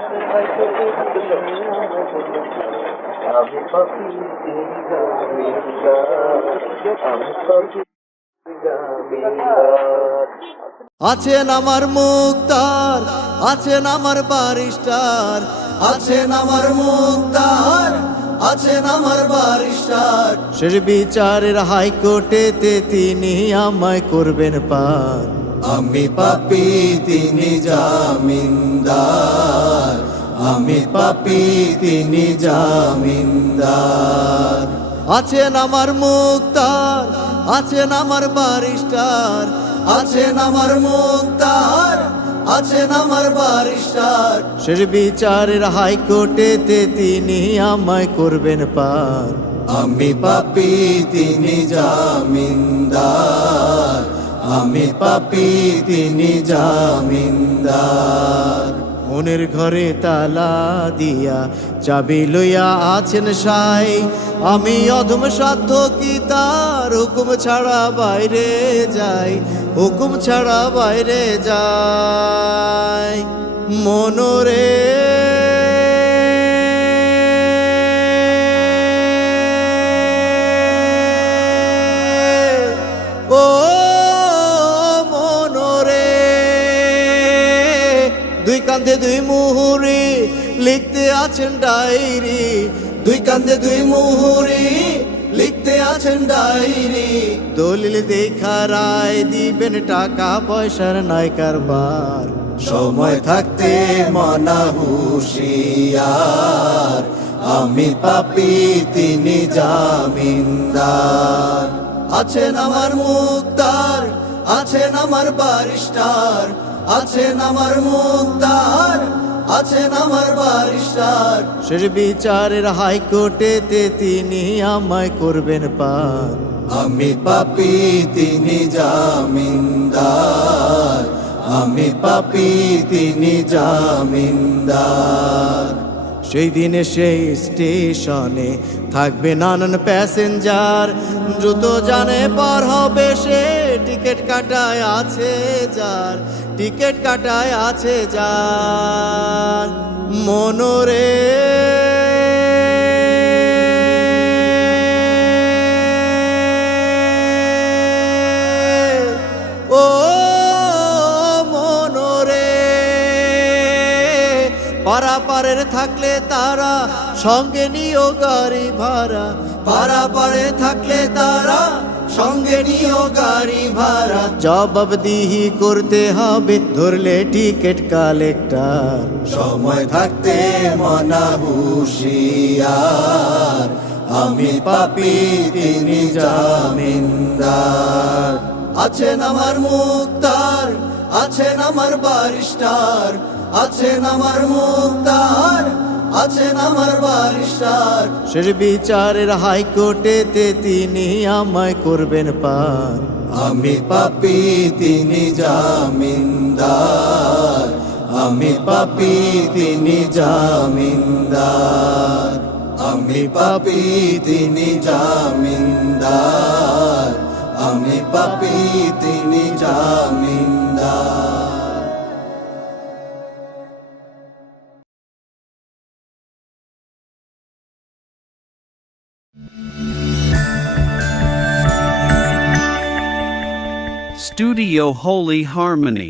আমি পাপি আমি পাপি আছেন আমার মুক্তার, আছেন আমার বারিস্টার, আছেন আমার মুক্তার, আছেন আমার বারিস্টার। শেষ বিচারের হাইকোর্টেতে তিনি আমায় করবেন পার। আমি পাপী তিনি জামিনদার, আমি পাপী তিনি জামিনদার। আছেন আমার মুক্তার, আছেন আমার বারিস্টার, আছেন আমার মুক্তার, আছেন আমার বারিস্টার। শেষ বিচারের হাইকোর্টেতে তিনি আমায় করবেন পার। আমি পাপী তিনি জামিনদার, আমি পাপী তিনি জামিনদার। মনের ঘরে তালা দিয়া চাবি লইয়া আছেন সাই, আমি অধম সাধ্য কি তার হুকুম ছাড়া বাইরে যাই, হুকুম ছাড়া বাইরে যাই। মনরে ও মনরে, দুই কান্ধে দুই মুহুরি লিখতে আছেন ডায়েরি, দুই কান্ধে দুই মুহুরি লিখতে আছেন ডায়েরি। দলিল দেখা রায় দিবেন, টাকা পয়সার নাই কারবার। সময় থাকতে মনা হুঁশিয়ার, আমি পাপী তিনি জামিনদার। আছেন আমার মুক্তার, আছেন আমার বারিস্টার, আছেন আমার মুক্তার, আছেন আমার বারিস্টার। শেষ বিচারের হাইকোর্টেতে তিনি আমায় করবেন পার। আমি পাপী তিনি জামিনদার, আমি পাপী তিনি জামিনদার। সেই দিনে সেই স্টেশনে থাকবে নানান প্যাসেঞ্জার, দ্রুত জানে পার হবে সে, টিকিট কাটায় আছে যার, টিকিট কাটায় আছে যার। মনরে ও মনরে, পারাপারের থাকলে তারা সঙ্গে নিও গাড়ি ভাড়া, পারাপারে থাকলে তারা সঙ্গে নিও গাড়ি ভাড়া। জবাবদিহি করতে হবে ধরলে টিকিট কালেক্টর। সময় থাকতে মনা হুঁশিয়ার, আমি পাপী তিনি জামিনদার। আছেন আমার মুক্তার, আছেন আমার বারিস্টার, আছেন আমার মুক্তার, আছেন আমার বারিস্টার। শেষ বিচারের হাইকোর্টেতে তিনি আমায় করবেন পার। আমি পাপী তিনি জামিনদার, আমি পাপী তিনি জামিনদার, আমি পাপী তিনি জামিনদার, আমি পাপী তিনি জামিনদার। Studio Holy Harmony.